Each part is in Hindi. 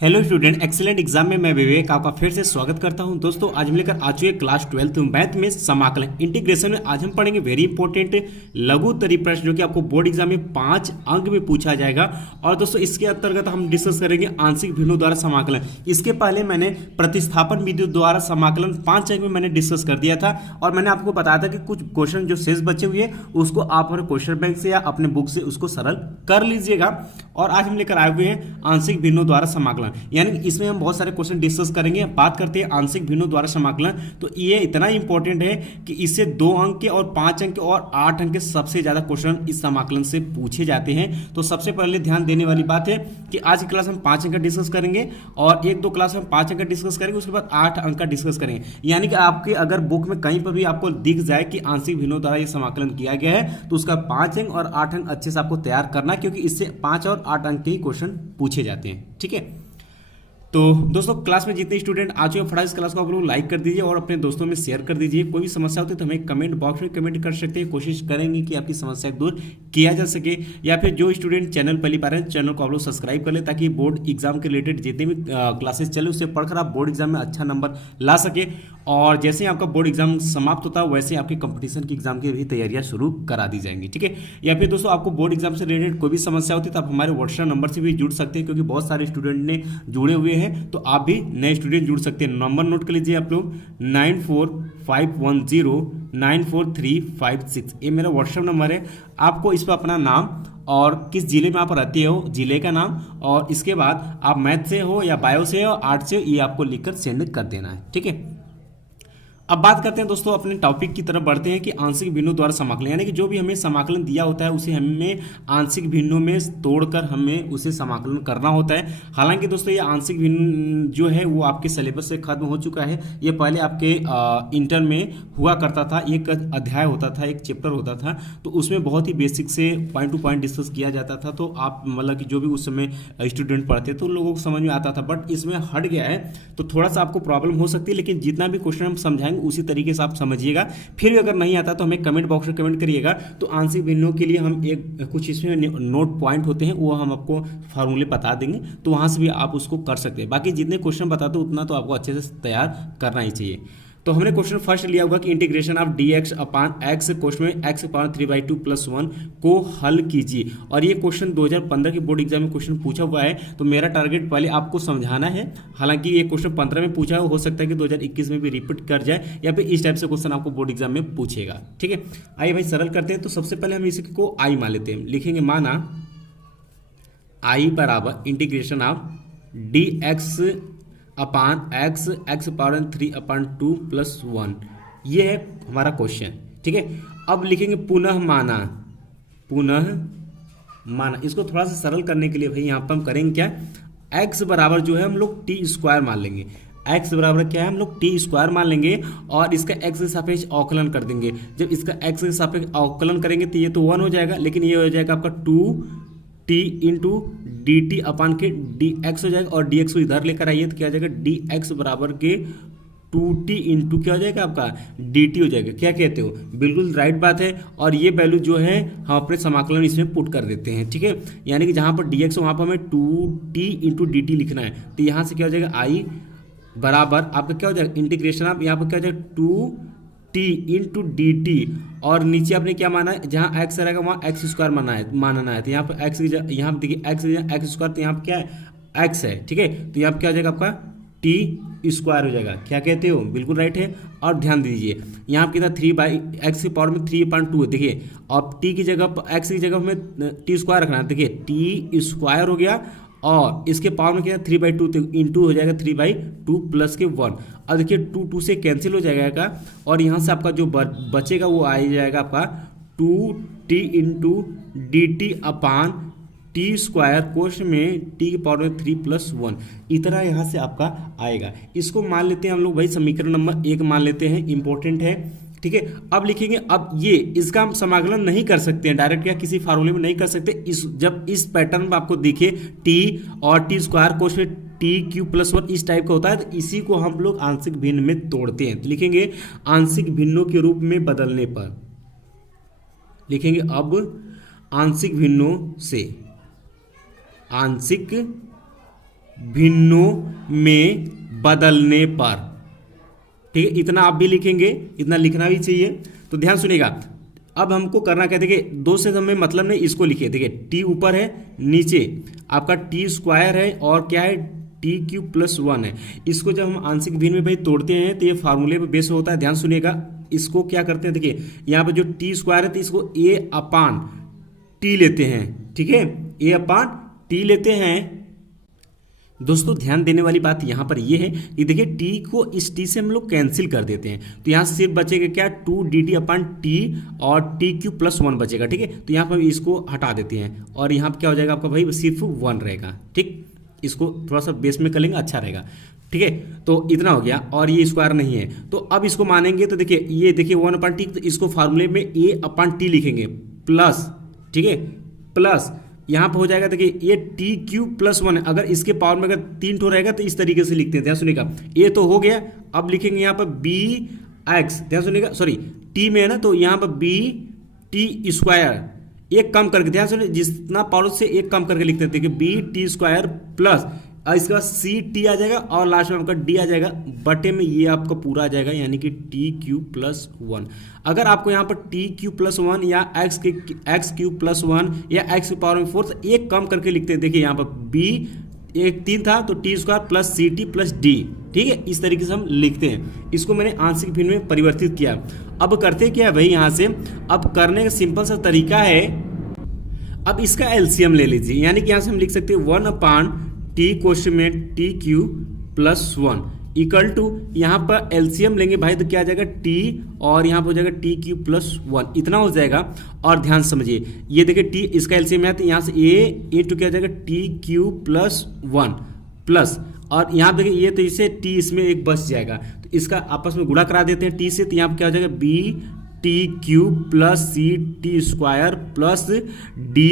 हेलो स्टूडेंट, एक्सीलेंट एग्जाम में मैं विवेक आपका फिर से स्वागत करता हूं। दोस्तों आज हम लेकर आ चुके क्लास 12 मैथ में समाकलन इंटीग्रेशन में। आज हम पढ़ेंगे वेरी इंपॉर्टेंट लघु तरी प्रश्न जो कि आपको बोर्ड एग्जाम में 5 अंक में पूछा जाएगा। और दोस्तों इसके अंतर्गत हम डिस्कस करेंगे आंशिक भिन्नों द्वारा समाकलन। इसके पहले मैंने प्रतिस्थापन विधि द्वारा समाकलन 5 अंक में मैंने डिस्कस कर दिया था और मैंने आपको बताया था कि कुछ क्वेश्चन जो शेष बचे हुए उसको आप अपने क्वेश्चन बैंक से या अपने बुक से उसको सरल कर लीजिएगा। और आज हम लेकर आए हुए हैं आंशिक भिन्नों द्वारा समाकलन, यानी इसमें हम बहुत सारे क्वेश्चन डिस्कस करेंगे। बात करते हैं आंशिक भिन्नों द्वारा समाकलन, तो ये इतना इंपॉर्टेंट है कि इससे 2 अंक के और 5 अंक के और 8 अंक के सबसे ज्यादा क्वेश्चन इस समाकलन से पूछे जाते हैं। तो सबसे पहले ध्यान देने वाली बात है कि आज की क्लास हम 5 अंक का डिस्कस करेंगे और 1-2 क्लास हम 5 अंक का डिस्कस करेंगे, उसके बाद 8 अंक का डिस्कस करेंगे। यानी कि आपके अगर बुक में कहीं पर भी आपको दिख जाए कि आंशिक भिन्नों द्वारा ये समाकलन किया गया है तो उसका 5 अंक और 8 अंक अच्छे से आपको तैयार करना है, क्योंकि इससे 5 और 8 अंक के ही क्वेश्चन पूछे जाते हैं। ठीक है, तो दोस्तों क्लास में जितने स्टूडेंट आ चुके हैं फटाफट इस क्लास को आप लोग लाइक कर दीजिए और अपने दोस्तों में शेयर कर दीजिए। कोई भी समस्या होती है तो हमें कमेंट बॉक्स में कमेंट कर सकते हैं, कोशिश करेंगे कि आपकी समस्या दूर किया जा सके। या फिर जो स्टूडेंट चैनल पहली बार है चैनल को आप लोग सब्सक्राइब कर ले, ताकि बोर्ड एग्जाम के रिलेटेड जितने भी क्लासेस चले उससे पढ़कर आप बोर्ड एग्जाम में अच्छा नंबर ला सके। और जैसे ही आपका बोर्ड एग्जाम समाप्त होता है वैसे आपके कंपटीशन की एग्जाम की भी तैयारियां शुरू करा दी जाएंगी। ठीक है, या फिर दोस्तों आपको बोर्ड एग्जाम से रिलेटेड कोई भी समस्या होती है तो आप हमारे व्हाट्सएप नंबर से भी जुड़ सकते हैं, क्योंकि बहुत सारे स्टूडेंट ने जुड़े हुए हैं, तो आप भी नए स्टूडेंट जुड़ सकते हैं। नंबर नोट कर लीजिए आप लोग 9451094356, ये मेरा व्हाट्सएप नंबर है। आपको इस पर अपना नाम और किस जिले में आप रहते हो जिले का नाम, और इसके बाद आप मैथ से हो या बायो से हो आर्ट से हो, ये आपको लिखकर सेंड कर देना है। ठीक है, अब बात करते हैं दोस्तों अपने टॉपिक की तरफ बढ़ते हैं कि आंशिक भिन्नों द्वारा समाकलन, यानी कि जो भी हमें समाकलन दिया होता है उसे हमें आंशिक भिन्नों में तोड़कर हमें उसे समाकलन करना होता है। हालांकि दोस्तों ये आंशिक भिन्न जो है वो आपके सिलेबस से खत्म हो चुका है। ये पहले आपके इंटर में हुआ करता था, एक अध्याय होता था, एक चैप्टर होता था, तो उसमें बहुत ही बेसिक से पॉइंट टू पॉइंट डिस्कस किया जाता था। तो आप मतलब कि जो भी उस समय स्टूडेंट पढ़ते तो उन लोगों को समझ में आता था, बट इसमें हट गया है तो थोड़ा सा आपको प्रॉब्लम हो सकती है। लेकिन जितना भी क्वेश्चन हम समझाएंगे उसी तरीके से आप समझिएगा। फिर भी अगर नहीं आता तो हमें कमेंट बॉक्स में कमेंट करिएगा। तो आंशिक भिन्नों के लिए हम एक कुछ इसमें नोट पॉइंट होते हैं वो हम आपको फार्मूले बता देंगे, तो वहां से भी आप उसको कर सकते हैं। बाकी जितने क्वेश्चन बताते हो उतना तो आपको अच्छे से तैयार करना ही चाहिए। तो हमने क्वेश्चन फर्स्ट लिया होगा कि integration of dx upon x question में x पावर 3/2 + 1 को हल कीजिए। और ये क्वेश्चन 2015 के बोर्ड एग्जाम में क्वेश्चन पूछा हुआ है, तो मेरा टारगेट पहले आपको समझाना है। हालांकि ये क्वेश्चन 15 में पूछा हो सकता है कि 2021 में भी रिपीट कर जाए, या फिर इस टाइप से क्वेश्चन आपको बोर्ड एग्जाम में पूछेगा। ठीक है, आइए भाई सरल करते हैं। तो सबसे पहले हम इसको आई मान लेते हैं, लिखेंगे माना आई बराबर integration of dx upon x power 3/2 + 1, ये है हमारा क्वेश्चन। ठीक है, अब लिखेंगे पुनः माना इसको थोड़ा सा सरल करने के लिए भाई यहाँ पर हम करेंगे क्या, x बराबर जो है हम लोग t² मान लेंगे। x बराबर क्या है, हम लोग t² मान लेंगे और इसका x के सापेक्ष अवकलन कर देंगे। जब इसका x के सापेक्ष अवकलन करेंगे तो ये तो 1 हो जाएगा, लेकिन ये हो जाएगा आपका 2t इंटू dt अपान के dx हो जाएगा, और dx को इधर लेकर आइए तो क्या हो जाएगा dx बराबर के 2t इंटू क्या हो जाएगा आपका dt हो जाएगा। क्या कहते हो, बिल्कुल राइट बात है। और ये वैल्यू जो है हम अपने समाकलन इसमें पुट कर देते हैं। ठीक है, यानी कि जहाँ पर dx हो वहाँ पर हमें 2t इंटू dt लिखना है, तो यहाँ से क्या हो जाएगा i बराबर आपका क्या हो जाएगा इंटीग्रेशन आप यहाँ पर क्या हो जाएगा 2t इंटू dt, और नीचे आपने क्या माना है, जहाँ x रहेगा वहाँ x² मानना है। तो यहाँ पर x यहाँ पर देखिए x² तो यहाँ पर क्या है x है। ठीक है, तो यहाँ पर क्या हो जाएगा आपका t² हो जाएगा। क्या कहते हो, बिल्कुल राइट है। और ध्यान दीजिए यहाँ पर कितना 3/x की पावर में 3/2 है। देखिए अब t की जगह x की जगह हमें t² रखना है। देखिए t² हो गया और इसके पावर में क्या 3/2 इंटू हो जाएगा 3/2 प्लस के 1। अब देखिए 2 से कैंसिल हो जाएगा और यहाँ से आपका जो बचेगा वो आ जाएगा आपका 2t इंटू dt अपान t² क्वेश्चन में t की पावर में 3 + 1, इतना यहाँ से आपका आएगा। इसको मान लेते हैं हम लोग भाई समीकरण नंबर 1 मान लेते हैं, इंपॉर्टेंट है। ठीक है, अब लिखेंगे, अब ये इसका हम समाकलन नहीं कर सकते हैं डायरेक्ट या किसी फार्मूले में नहीं कर सकते। जब इस पैटर्न में आपको दिखे t और t² क्वेश्चन t³ + 1 इस टाइप का होता है, तो इसी को हम लोग आंशिक भिन्न में तोड़ते हैं। तो लिखेंगे आंशिक भिन्नों के रूप में बदलने पर लिखेंगे अब आंशिक भिन्नों से आंशिक भिन्नों में बदलने पर। ठीक है, इतना आप भी लिखेंगे, इतना लिखना भी चाहिए। तो ध्यान सुनिएगा, अब हमको करना क्या, देखिए दो से हमें मतलब नहीं, इसको लिखिए। देखिए टी ऊपर है, नीचे आपका टी स्क्वायर है और क्या है, टी क्यूब प्लस 1 है। इसको जब हम आंशिक भिन्न में भाई तोड़ते हैं तो ये फार्मूले पे बेस होता है। ध्यान सुनिएगा, इसको क्या करते हैं, देखिए यहाँ पे जो टी स्क्वायर है तो इसको ए अपान टी लेते हैं। ठीक है, ए अपान टी लेते हैं। दोस्तों ध्यान देने वाली बात यहाँ पर ये है कि देखिए टी को इस टी से हम लोग कैंसिल कर देते हैं, तो यहाँ सिर्फ बचेगा क्या, 2dt अपन टी और टी क्यू प्लस 1 बचेगा। ठीक है, तो यहाँ पर इसको हटा देते हैं और यहाँ पर क्या हो जाएगा आपका भाई, सिर्फ 1 रहेगा। ठीक, इसको थोड़ा सा बेस में कर लेंगे, अच्छा रहेगा। ठीक है, तो इतना हो गया और ये स्क्वायर नहीं है, तो अब इसको मानेंगे तो देखिए ये देखिए 1/t, तो इसको फार्मूले में a/t लिखेंगे प्लस, ठीक है, प्लस यहाँ पर हो जाएगा, देखिए ये टी क्यूब प्लस 1 है। अगर इसके पावर में अगर 3 ठो रहेगा तो इस तरीके से लिखते हैं। ध्यान सुनिएगा, ये तो हो गया। अब लिखेंगे यहाँ पर बी एक्स, ध्यान सुनिएगा, सॉरी टी में है ना, तो यहाँ पर बी टी स्क्वायर एक कम करके, ध्यान सुनिए जितना पावर से एक कम करके लिखते हैं, बी टी स्क्वायर प्लस इसके बाद सी टी आ जाएगा और लास्ट में आपका डी आ जाएगा, बटे में ये आपका पूरा आ जाएगा, यानी कि टी क्यूब प्लस 1। अगर आपको यहाँ पर टी क्यूब प्लस 1 या एक्स क्यूब प्लस 1 या एक्स की पावर में 4 एक कम करके लिखते हैं। देखिए यहाँ पर बी एक 3 था तो टी स्क्वायर प्लस सी टी प्लस डी। ठीक है, इस तरीके से हम लिखते हैं। इसको मैंने आंशिक भिन्न में परिवर्तित किया। अब करते क्या है भाई, यहाँ से अब करने का सिंपल सा तरीका है, अब इसका एलसीएम ले लीजिए, यानी कि यहाँ से हम लिख सकते हैं 1/t क्वेश्चन में T cube plus 1 equal to, यहाँ पर एलसीएम लेंगे भाई तो क्या आ जाएगा, टी और यहाँ पर हो जाएगा टी क्यू प्लस 1, इतना हो जाएगा। और ध्यान समझिए, ये देखिए टी इसका एलसीएम है तो यहाँ से ए टू क्या आ जाएगा, टी क्यू प्लस 1 प्लस, और यहाँ देखिए ये तो इसे टी इसमें एक बच जाएगा, तो इसका आपस में गुणा करा देते हैं टी से, तो यहाँ पर क्या हो जाएगा, B T cube plus C T square plus D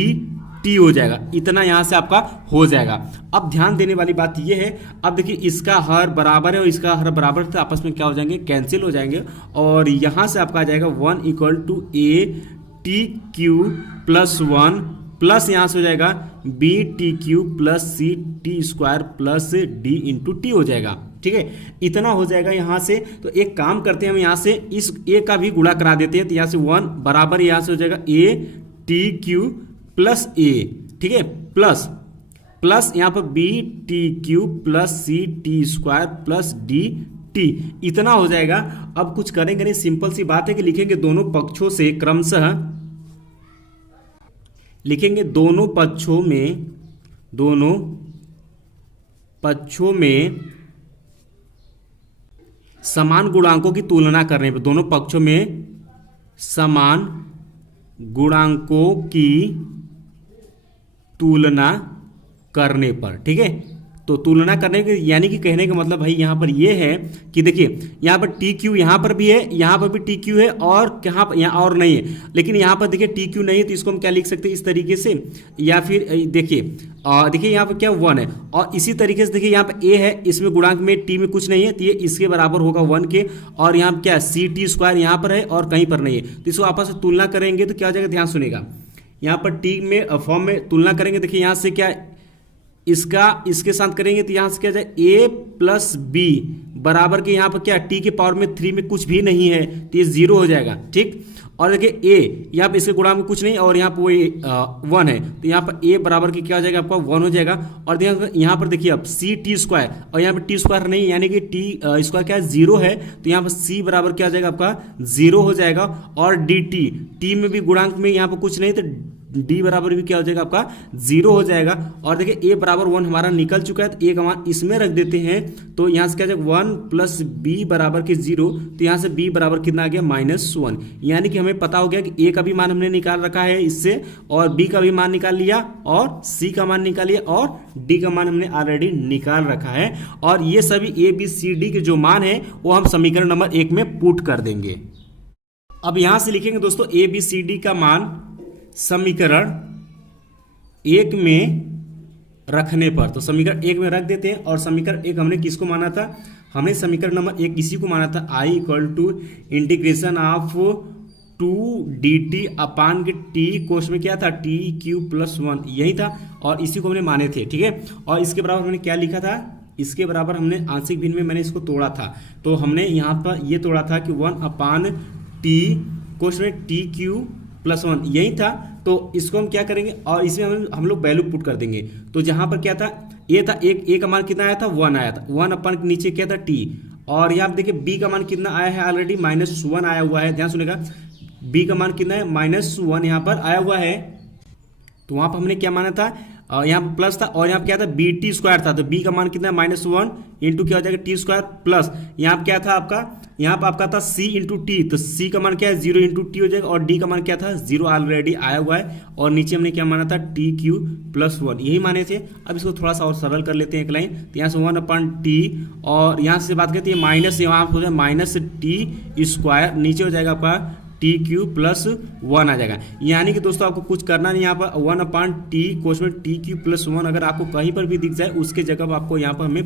T हो जाएगा। इतना यहाँ से आपका हो जाएगा। अब ध्यान देने वाली बात ये है, अब देखिए इसका हर बराबर है और इसका हर बराबर है, तो आपस में क्या हो जाएंगे, कैंसिल हो जाएंगे, और यहाँ से आपका आ जाएगा 1 equal to A T cube plus 1 plus यहाँ से हो जाएगा B T cube plus C T square plus D into T हो जाएगा। ठीक है, इतना हो जाएगा यहाँ से। तो एक काम करते हैं, हम यहाँ से इस ए का भी गुणा करा देते हैं, तो यहाँ से 1 बराबर यहाँ से हो जाएगा a T cube plus a, ठीक है, प्लस यहाँ पर b T cube plus C T square plus D t, इतना हो जाएगा। अब कुछ करेंगे नहीं, सिंपल सी बात है कि लिखेंगे दोनों पक्षों से क्रमशः, लिखेंगे दोनों पक्षों में समान गुणांकों की तुलना करने पर, दोनों पक्षों में समान गुणांकों की तुलना करने पर। ठीक है, तो तुलना करने के यानी कि कहने का मतलब भाई यहाँ पर ये है कि देखिए यहाँ पर टी क्यू यहाँ पर भी है, यहाँ पर भी टी क्यू है, और कहाँ पर यहाँ और नहीं है, लेकिन यहाँ पर देखिए टी क्यू नहीं है, तो इसको हम क्या लिख सकते हैं इस तरीके से, या फिर देखिए यहाँ पर क्या 1 है, और इसी तरीके से देखिए यहाँ पर ए है, इसमें गुणांक में टी में कुछ नहीं है, तो ये इसके बराबर होगा 1 के, और यहाँ पर क्या सी टी स्क्वायर यहाँ पर है और कहीं पर नहीं है, तो इसको आपस में तुलना करेंगे तो क्या हो जाएगा, ध्यान सुनेगा, यहाँ पर टी में फॉर्म में तुलना करेंगे। देखिए यहाँ से क्या इसका इसके साथ करेंगे तो यहाँ से क्या जाए, ए प्लस बी बराबर के, यहाँ पर क्या टी के पावर में 3 में कुछ भी नहीं है, तो ये 0 हो जाएगा। ठीक, और देखिए ए यहाँ पर इसके गुणा में कुछ नहीं, और यहाँ पर वो 1 है, तो यहाँ पर ए बराबर के क्या हो जाएगा, आपका 1 हो जाएगा। और यहाँ पर देखिए अब सी टी स्क्वायर, और यहाँ पर टी स्क्वायर नहीं, यानी कि टी स्क्वायर क्या है 0 है, तो यहाँ पर सी बराबर क्या हो जाएगा, आपका 0 हो जाएगा। और डी टी में भी गुणांक में यहाँ पर कुछ नहीं, तो डी बराबर भी क्या हो जाएगा, आपका 0 हो जाएगा। और देखिए ए बराबर 1 हमारा निकल चुका है, तो ए का मान इसमें रख देते हैं, तो यहाँ से क्या जाएगा 1 प्लस बी बराबर के 0, तो यहाँ से बी बराबर कितना आ गया, -1, यानी कि हमें पता हो गया कि ए का भी मान हमने निकाल रखा है इससे, और बी का भी मान निकाल लिया, और सी का मान निकाल लिया, और डी का मान हमने ऑलरेडी निकाल रखा है। और ये सभी ए बी सी डी के जो मान है वो हम समीकरण नंबर 1 में पुट कर देंगे। अब यहाँ से लिखेंगे दोस्तों ए बी सी डी का मान समीकरण 1 में रखने पर, तो समीकरण 1 में रख देते हैं। और समीकरण 1 हमने किसको माना था, हमने समीकरण नंबर 1 इसी को माना था, i equal to integration of 2 dt अपान के टी कोश में क्या था टी क्यू प्लस 1 यही था, और इसी को हमने माने थे, ठीक है। और इसके बराबर हमने क्या लिखा था, इसके बराबर हमने आंशिक भिन्न में मैंने इसको तोड़ा था, तो हमने यहाँ पर ये तोड़ा था कि 1 अपान टी कोश में टी क्यू प्लस 1 यही था। तो इसको हम क्या करेंगे, और इसमें हम लोग वैल्यू पुट कर देंगे। तो जहाँ पर क्या था, ए था, एक का मान कितना आया था 1 आया था, 1 अपान के नीचे क्या था टी, और यहाँ देखिए बी का मान कितना आया है ऑलरेडी -1 आया हुआ है, ध्यान सुनेगा, बी का मान कितना है -1 यहाँ पर आया हुआ है। तो वहाँ पर हमने क्या माना था, यहाँ पर प्लस था, और यहाँ पर क्या था बी टी स्क्वायर था, तो बी का मान कितना है -1 इंटू क्या हो जाएगा टी स्क्वायर प्लस यहाँ पर क्या था आपका, यहाँ पर आपका था सी इंटू टी, तो सी का मान क्या है 0 इंटू टी हो जाएगा, और डी का मान क्या था 0 ऑलरेडी आया हुआ है, और नीचे हमने क्या माना था टी क्यू प्लस 1 यही माने थे। अब इसको थोड़ा सा और सरल कर लेते हैं एक लाइन, तो यहाँ से 1 अपान टी, और यहाँ से बात करते हैं माइनस, यहाँ हो जाए माइनस टी स्क्वायर, नीचे हो जाएगा आपका टी क्यू प्लस 1 आ जाएगा। यानी कि दोस्तों आपको कुछ करना नहीं, यहाँ पर 1 अपान टी कोश में टी क्यू प्लस 1 अगर आपको कहीं पर भी दिख जाए उसके जगह पर आपको यहाँ पर हमें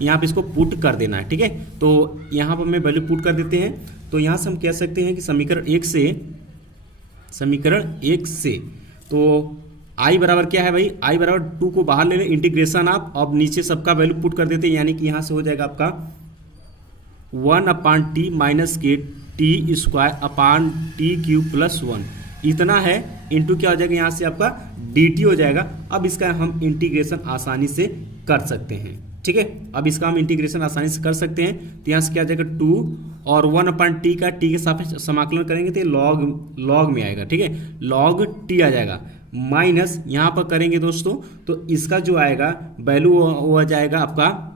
यहाँ पर इसको पुट कर देना है, ठीक है। तो यहाँ पर हमें वैल्यू पुट कर देते हैं। तो यहाँ से हम कह सकते हैं कि समीकरण एक से तो आई बराबर क्या है भाई, आई बराबर 2 को बाहर ले लें, इंटीग्रेशन आप, अब नीचे सबका वैल्यू पुट कर देते हैं, यानी कि यहाँ से हो जाएगा आपका 1 अपान टी माइनस के T square upon T cube plus 1 इतना है, इंटू क्या हो जाएगा यहाँ से आपका डी टी हो जाएगा। अब इसका हम इंटीग्रेशन आसानी से कर सकते हैं, ठीक है। अब इसका हम इंटीग्रेशन आसानी से कर सकते हैं, तो यहाँ से क्या आ जाएगा 2 और 1 अपान टी का टी के सापेक्ष समाकलन करेंगे तो लॉग में आएगा, ठीक है, लॉग टी आ जाएगा, माइनस यहाँ पर करेंगे दोस्तों तो इसका जो आएगा वैल्यू वो आ जाएगा आपका,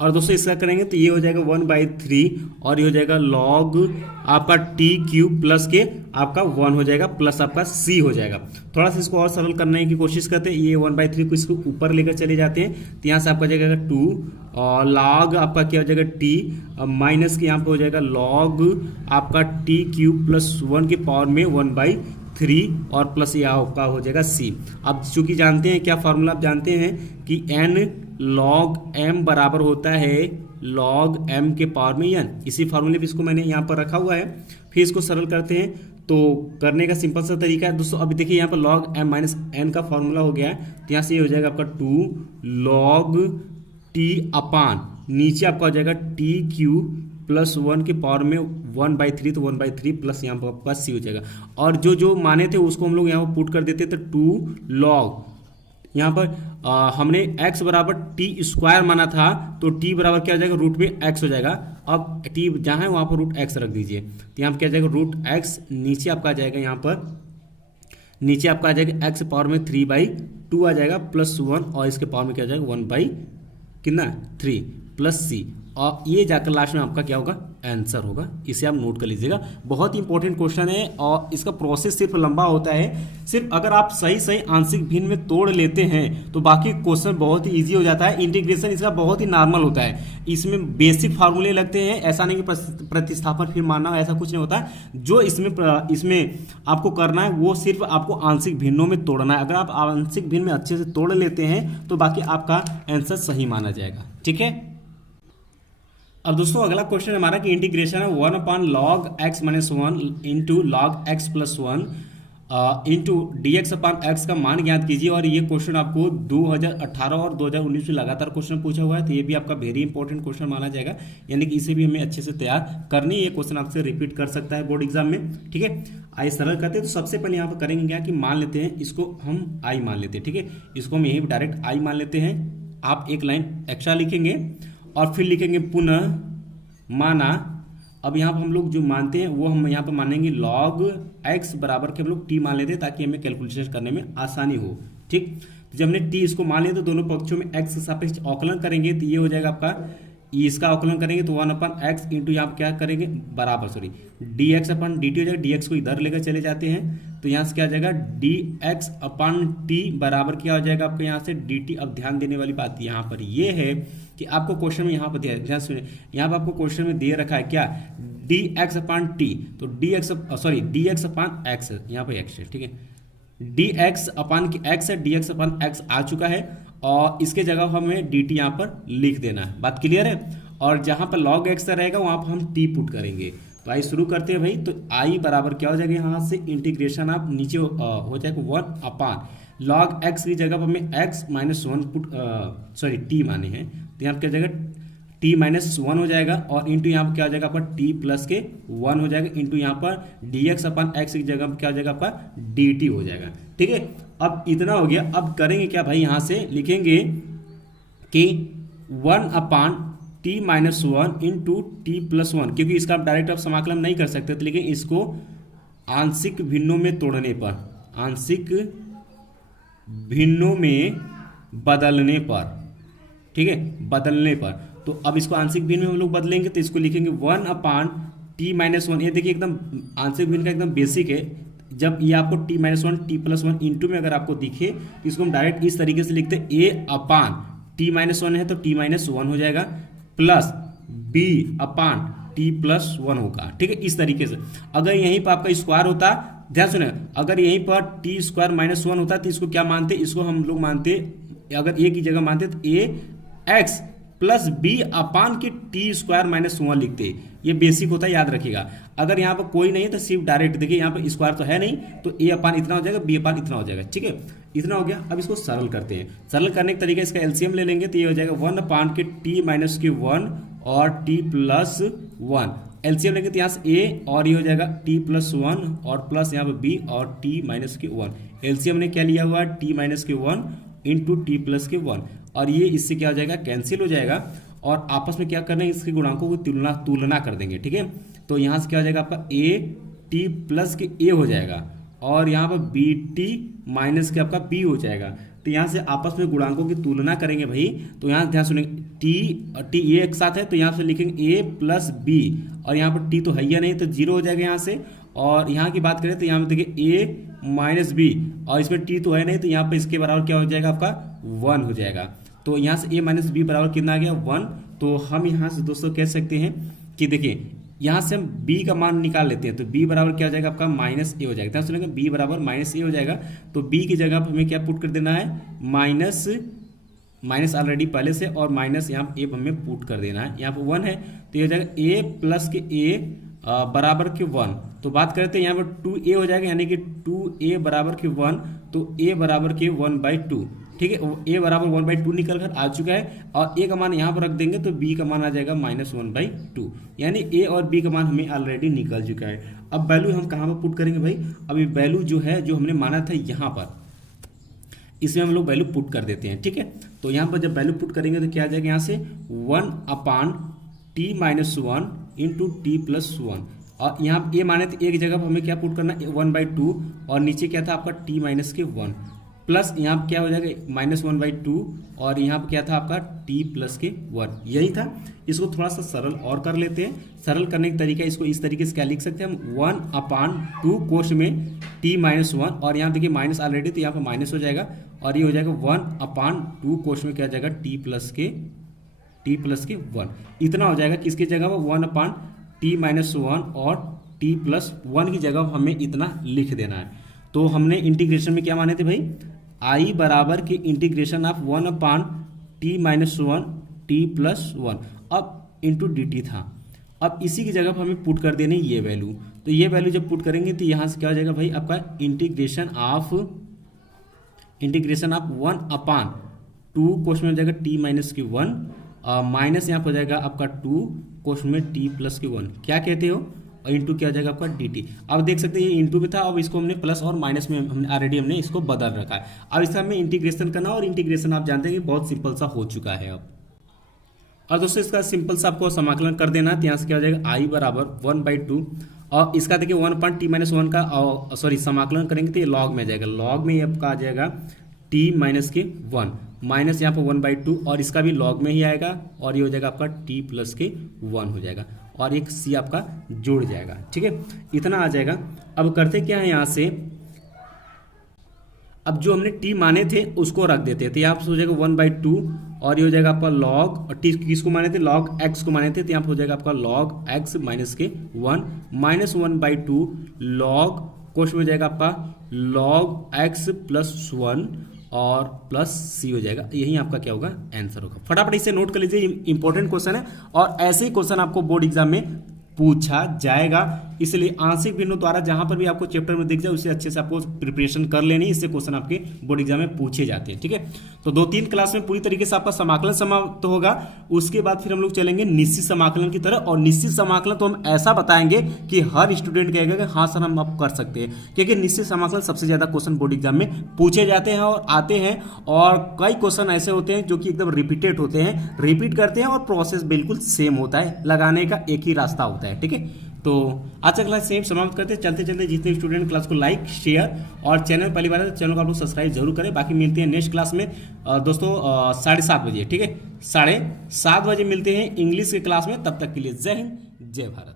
और दोस्तों इसका करेंगे तो ये हो जाएगा 1/3 और ये हो जाएगा लॉग आपका टी क्यूब प्लस के आपका 1 हो जाएगा प्लस आपका सी हो जाएगा। थोड़ा सा इसको और सरल करने की कोशिश करते हैं, ये 1/3 को इसको ऊपर लेकर चले जाते हैं, तो यहाँ से आपका जाएगा 2 और लॉग आपका क्या हो जाएगा टी माइनस के यहाँ पे हो जाएगा लॉग आपका टी क्यूब प्लस 1 के पावर में 1/3 और प्लस ये आपका हो जाएगा सी। अब चूंकि जानते हैं क्या फॉर्मूला, आप जानते हैं कि n log m बराबर होता है log m के पावर में n, इसी फार्मूले पे इसको मैंने यहाँ पर रखा हुआ है। फिर इसको सरल करते हैं, तो करने का सिंपल सा तरीका है दोस्तों। अभी देखिए यहाँ पर log m माइनस n का फॉर्मूला हो गया है, तो यहाँ से ये हो जाएगा आपका 2 log t अपान नीचे आपका हो जाएगा टी क्यू प्लस 1 के पावर में 1/3, तो 1/3 प्लस यहाँ पर आपका सी हो जाएगा। और जो माने थे उसको हम लोग यहाँ पर पुट कर देते, तो 2 log यहाँ पर हमने x बराबर टी स्क्वायर माना था, तो t बराबर क्या हो जाएगा रूट में x हो जाएगा। अब t जहाँ है वहाँ पर रूट x रख दीजिए, तो यहाँ पर क्या आ जाएगा रूट x, नीचे आपका आ जाएगा यहाँ पर नीचे आपका आ जाएगा x पावर में 3/2 आ जाएगा प्लस 1 और इसके पावर में क्या आ जाएगा 1/3 प्लस सी, और ये जाकर लास्ट में आपका क्या होगा आंसर होगा। इसे आप नोट कर लीजिएगा, बहुत ही इंपॉर्टेंट क्वेश्चन है और इसका प्रोसेस सिर्फ लंबा होता है। सिर्फ अगर आप सही आंशिक भिन्न में तोड़ लेते हैं तो बाकी क्वेश्चन बहुत ही इजी हो जाता है। इंटीग्रेशन इसका बहुत ही नॉर्मल होता है, इसमें बेसिक फार्मूले लगते हैं, ऐसा नहीं कि प्रतिस्थापन फिर मानना, ऐसा कुछ नहीं होता है। जो इसमें आपको करना है वो सिर्फ आपको आंशिक भिन्नों में तोड़ना है। अगर आप आंशिक भिन्न में अच्छे से तोड़ लेते हैं तो बाकी आपका आंसर सही माना जाएगा, ठीक है। अब दोस्तों अगला क्वेश्चन हमारा कि इंटीग्रेशन है 1 upon log x minus 1 into log x plus 1 into d x upon x का मान ज्ञात कीजिए। और ये क्वेश्चन आपको 2018 और 2019 में लगातार क्वेश्चन पूछा हुआ है, तो ये भी आपका वेरी इंपॉर्टेंट क्वेश्चन माना जाएगा, यानी कि इसे भी हमें अच्छे से तैयार करनी है। ये क्वेश्चन आपसे रिपीट कर सकता है बोर्ड एग्जाम में, ठीक है। आइए सरल करते हैं। तो सबसे पहले यहाँ पर करेंगे क्या कि मान लेते हैं इसको हम आई मान लेते हैं, ठीक है, इसको हम यही डायरेक्ट आई मान लेते हैं। आप एक लाइन एक्स्ट्रा लिखेंगे और फिर लिखेंगे पुनः माना। अब यहाँ पर हम लोग जो मानते हैं वो हम यहाँ पर मानेंगे लॉग एक्स बराबर के हम लोग टी मान लेते हैं ताकि हमें कैलकुलेशन करने में आसानी हो, ठीक। तो जब हमने टी इसको मान लिया तो दोनों पक्षों में एक्स के सापेक्ष अवकलन करेंगे, तो ये हो जाएगा आपका, इसका अवकलन करेंगे तो 1 अपान एक्स इंटू यहाँ पर क्या करेंगे बराबर डी एक्स अपान डी टी हो जाएगा, डी एक्स को इधर लेकर चले जाते हैं, तो यहाँ से क्या आ जाएगा डी एक्स अपान टी बराबर क्या हो जाएगा आपको यहाँ से डी टी। अब ध्यान देने वाली बात यहाँ पर ये है कि आपको क्वेश्चन में यहाँ पर दिया, सुनिए यहाँ पर आपको क्वेश्चन में दे रखा है क्या डी एक्स अपान टी, तो डी एक्स अपान एक्स, यहाँ पर एक्स है, ठीक है, डी एक्स अपान एक्स है, डी एक्स अपान एक्स आ चुका है और इसके जगह हमें डी टी यहाँ पर लिख देना है। बात क्लियर है। और जहाँ पर लॉग एक्स रहेगा वहाँ पर हम टी पुट करेंगे, तो आई शुरू करते हैं भाई। तो आई बराबर क्या हो जाएगा, यहाँ से इंटीग्रेशन आप नीचे हो जाएगा 1 log x की जगह पर हमें x minus one put sorry T माने हैं, तो यहाँ पर क्या हो जाएगा t माइनस वन हो जाएगा, और इंटू यहाँ पर क्या हो जाएगा आपका t प्लस के वन हो जाएगा, इंटू यहाँ पर dx अपन x की जगह पर क्या हो जाएगा आपका dt हो जाएगा। ठीक है, अब इतना हो गया। अब करेंगे क्या भाई, यहाँ से लिखेंगे कि 1/t minus one into T plus one, क्योंकि इसका आप डायरेक्ट आप समाकलन नहीं कर सकते, तो लेकिन इसको आंशिक भिन्नों में तोड़ने पर, आंशिक भिन्नों में बदलने पर, ठीक है, बदलने पर, तो अब इसको आंशिक भिन्न में हम लोग बदलेंगे, तो इसको लिखेंगे 1/t माइनस वन। ये देखिए एकदम आंशिक भिन्न का एकदम बेसिक है। जब ये आपको t minus one T plus one into में अगर आपको दिखे तो इसको हम डायरेक्ट इस तरीके से लिखते हैं, a upon t minus one है तो t माइनस वन हो जाएगा, प्लस b अपान t प्लस वन होगा। ठीक है, इस तरीके से। अगर यहीं पर आपका स्क्वायर होता, ध्यान सुने, अगर यहीं पर टी स्क्वायर माइनस वन होता तो इसको क्या मानते, इसको हम लोग मानते, अगर ए की जगह मानते तो ए एक्स प्लस बी अपान की टी स्क्वायर माइनस वन लिखते। ये बेसिक होता है, याद रखिएगा। अगर यहाँ पर कोई नहीं है तो सिर्फ डायरेक्ट देखिए, यहाँ पर स्क्वायर तो है नहीं, तो ए अपान इतना हो जाएगा, बी अपान इतना हो जाएगा। ठीक है, इतना हो गया। अब इसको सरल करते हैं। सरल करने का तरीका, इसका एलसीएम ले लेंगे तो ये हो जाएगा 1 के टी माइनस के वन और टी प्लस वन। एलसीएम लेंगे तो यहाँ से ए और ये हो जाएगा टी प्लस वन और प्लस यहाँ पर बी और टी माइनस के वन। एलसीएम ने क्या लिया हुआ है, टी माइनस के वन इंटू टी प्लस के वन, और ये इससे क्या हो जाएगा, कैंसिल हो जाएगा, और आपस में क्या करना है, इसके गुणांकों को तुलना कर देंगे। ठीक है, तो यहाँ से क्या हो जाएगा आपका ए टी प्लस के ए हो जाएगा, और यहाँ पर बी टी माइनस के आपका बी हो जाएगा। तो यहाँ से आपस में गुणांकों की तुलना करेंगे भाई, तो यहाँ ध्यान सुनेंगे, टी ए एक साथ है तो यहाँ से लिखेंगे ए प्लस बी, और यहाँ पर टी तो है नहीं तो जीरो हो जाएगा यहाँ से। और यहाँ की बात करें तो यहाँ पे देखिए ए माइनस बी, और इसमें टी तो है नहीं तो यहाँ पर इसके बराबर क्या हो जाएगा आपका वन हो जाएगा। तो यहाँ से ए माइनस बी बराबर कितना आ गया, वन। तो हम यहाँ से दोस्तों कह सकते हैं कि देखिए यहाँ से हम b का मान निकाल लेते हैं, तो b बराबर क्या हो जाएगा आपका माइनस ए हो जाएगा। ध्यान सुनेंगे, b बराबर माइनस ए हो जाएगा, तो b की जगह पर हमें क्या पुट कर देना है, माइनस ऑलरेडी पहले से, और माइनस यहाँ ए हमें पुट कर देना है। यहाँ पर वन है तो ये हो जाएगा ए प्लस के ए बराबर के वन। तो बात करते हैं यहाँ पर 2a हो जाएगा, यानी कि 2a बराबर के वन, तो a बराबर के 1/2। ठीक है, a बराबर 1/2 निकल कर आ चुका है, और a का मान यहाँ पर रख देंगे तो b का मान आ जाएगा -1/2, यानी a और b का मान हमें ऑलरेडी निकल चुका है। अब वैल्यू हम कहाँ पर पुट करेंगे भाई, अभी वैल्यू जो है जो हमने माना था यहाँ पर, इसमें हम लोग वैल्यू पुट कर देते हैं। ठीक है, तो यहाँ पर जब वैल्यू पुट करेंगे तो क्या आ जाएगा, यहाँ से 1/t minus one into T plus one, और यहाँ ए माने तो एक जगह पर हमें क्या पुट करना, 1/2, और नीचे क्या था आपका t माइनस के वन, प्लस यहाँ पर क्या हो जाएगा -1/2, और यहाँ पर क्या था आपका t प्लस के वन, यही था। इसको थोड़ा सा सरल और कर लेते हैं। सरल करने का तरीका, इसको इस तरीके से क्या लिख सकते हैं हम, 1/2 कोष्ठ में t माइनस वन, और यहाँ देखिए माइनस ऑलरेडी तो यहाँ पर माइनस हो जाएगा, और ये हो जाएगा 1/2 कोष्ठ में क्या हो जाएगा, t प्लस के वन। इतना हो जाएगा, किसकी जगह पर 1/t माइनस वन और t प्लस वन की जगह हमें इतना लिख देना है। तो हमने इंटीग्रेशन में क्या माने थे भाई, i बराबर की integration of 1/t minus one T plus one, अब इंटू डी टी था। अब इसी की जगह पर हमें पुट कर देनी ये वैल्यू, तो ये वैल्यू जब पुट करेंगे तो यहाँ से क्या हो जाएगा भाई, आपका इंटीग्रेशन ऑफ 1/2 क्वेश्चन में हो जाएगा t माइनस के वन, माइनस यहाँ पर हो जाएगा आपका 2 क्वेश्चन में t प्लस के वन, क्या कहते हो, और इंटू क्या हो जाएगा आपका dt। अब देख सकते हैं ये इंटू में था, अब इसको हमने प्लस और माइनस में हमने इसको बदल रखा है। अब इसका हमें इंटीग्रेशन करना, और इंटीग्रेशन आप जानते हैं कि बहुत सिंपल सा हो चुका है अब। और दोस्तों इसका सिंपल सा आपको समाकलन कर देना, तो यहाँ से क्या हो जाएगा, i बराबर 1/2, और इसका देखिए 1/t माइनस वन का सॉरी समाकलन करेंगे तो ये लॉग में आ जाएगा, लॉग में ये आपका आ जाएगा t माइनस के वन, माइनस यहाँ पर 1/2, और इसका भी लॉग में ही आएगा, और ये हो जाएगा आपका t प्लस के वन हो जाएगा, और एक c आपका जुड़ जाएगा। ठीक है, इतना आ जाएगा। अब करते क्या है, यहाँ से अब जो हमने t माने थे उसको रख देते हैं, तो यहाँ पर हो जाएगा 1/2, और ये हो जाएगा आपका log, और t किसको माने थे, log x को माने थे, तो यहाँ पर हो जाएगा आपका log x माइनस के वन, माइनस 1/2 log क्वेश्चन में हो जाएगा आपका log x प्लस वन, और प्लस सी हो जाएगा। यही आपका क्या होगा, आंसर होगा। फटाफट इसे नोट कर लीजिए, इंपॉर्टेंट क्वेश्चन है, और ऐसे ही क्वेश्चन आपको बोर्ड एग्जाम में पूछा जाएगा। इसलिए आंशिक भिन्नों द्वारा जहां पर भी आपको चैप्टर में दिख जाए उसे अच्छे से आपको प्रिपरेशन कर लेनी, इससे क्वेश्चन आपके बोर्ड एग्जाम में पूछे जाते हैं। ठीक है, तो 2-3 क्लास में पूरी तरीके से आपका समाकलन समाप्त होगा। उसके बाद फिर हम लोग चलेंगे निश्चित समाकलन की तरफ, और निश्चित समाकलन तो हम ऐसा बताएंगे कि हर स्टूडेंट कहेगा कि हाँ सर हम अब कर सकते हैं, क्योंकि निश्चित समाकलन सबसे ज्यादा क्वेश्चन बोर्ड एग्जाम में पूछे जाते हैं और आते हैं। और कई क्वेश्चन ऐसे होते हैं जो कि एकदम रिपीटेड होते हैं, रिपीट करते हैं और प्रोसेस बिल्कुल सेम होता है, लगाने का एक ही रास्ता होता है। ठीक है, तो आज का क्लास सेम समाप्त करते हैं। चलते चलते जितने स्टूडेंट क्लास को लाइक शेयर और चैनल पहली बार है तो चैनल को आप लोग सब्सक्राइब जरूर करें। बाकी मिलते हैं नेक्स्ट क्लास में दोस्तों 7:30 बजे। ठीक है, 7:30 बजे मिलते हैं इंग्लिश के क्लास में। तब तक के लिए जय हिंद जय भारत।